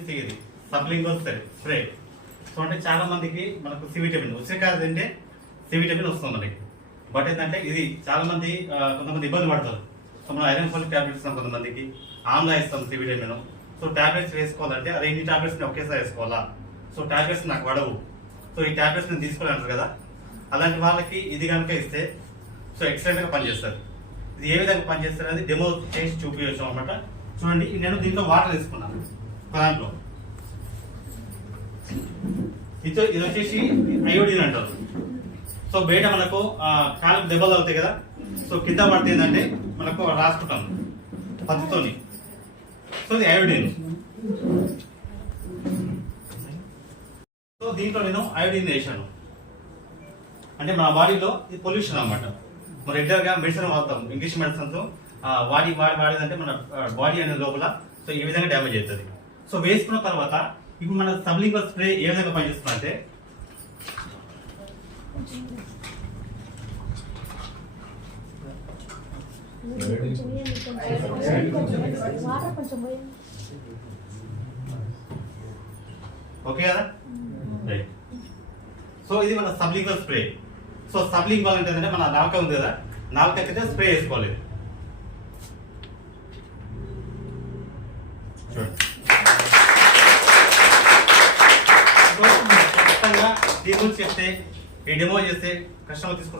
ఇది sublingual spray. So అంటే చాలా మందికి మనకు సి విటమిన్ ఉసిరికాయ తింటే సి విటమిన్ వస్తుంది మనకి. బట్ ఏంటంటే ఇది చాలా మంది కొంతమంది ఇబ్బంది పడతారు. సో మనం ఐరన్ ఫోలిక్ టాబ్లెట్స్ ఇస్తాం కొంతమందికి, ఆమ్లా ఇస్తాం సి విటమిన్. సో టాబ్లెట్స్ వేసుకోవాలంటే అదే ఇన్ని టాబ్లెట్స్ ఒకేసారి వేసుకోవాలా, సో టాబ్లెట్స్ నాకు పడవు, సో ఈ టాబ్లెట్స్ నేను తీసుకోవాలంటారు కదా, అలాంటి వాళ్ళకి ఇది కనుక ఇస్తే సో ఎక్సలెంట్ గా పనిచేస్తారు. ఇది ఏ విధంగా పనిచేస్తారు అనేది డెమో చేసి చూపించవచ్చు అనమాట. చూడండి, నేను దీంట్లో వాటర్ తీసుకున్నాను దాంట్లో. ఇది వచ్చేసి అయోడిన్ అంటారు. సో బయట మనకు కాళ్ళకు దెబ్బలు అవుతాయి కదా, సో కింద పడితే ఏంటంటే మనకు రాసుకుంటాం పత్తితోని. సో ఇది అయోడిన్. సో దీంట్లో నేను అయోడిన్ వేసాను. అంటే మన బాడీలో ఇది పొల్యూషన్ అనమాట. మనం రెగ్యులర్ గా మెడిసిన్ వాడతాం, ఇంగ్లీష్ మెడిసిన్స్ వాడేదంటే మన బాడీ అనేది లోపల సో ఈ విధంగా డ్యామేజ్ అవుతుంది. సో వేసుకున్న తర్వాత ఇప్పుడు మన సబ్లింగల్ స్ప్రే ఏ విధంగా పనిచేస్తుంది అంటే ఓకే కదా, రైట్. సో ఇది మన సబ్లింగల్ స్ప్రే. సో సబ్లింగల్ అంటే మన నాలుక ఉంది కదా, నాలుకైతే స్ప్రే వేసుకోవాలి. చూడండి, సో ఖచ్చితంగా దీని గురించి చెప్తే ఈ డెమో చేస్తే కస్టమర్ తీసుకుంటారు.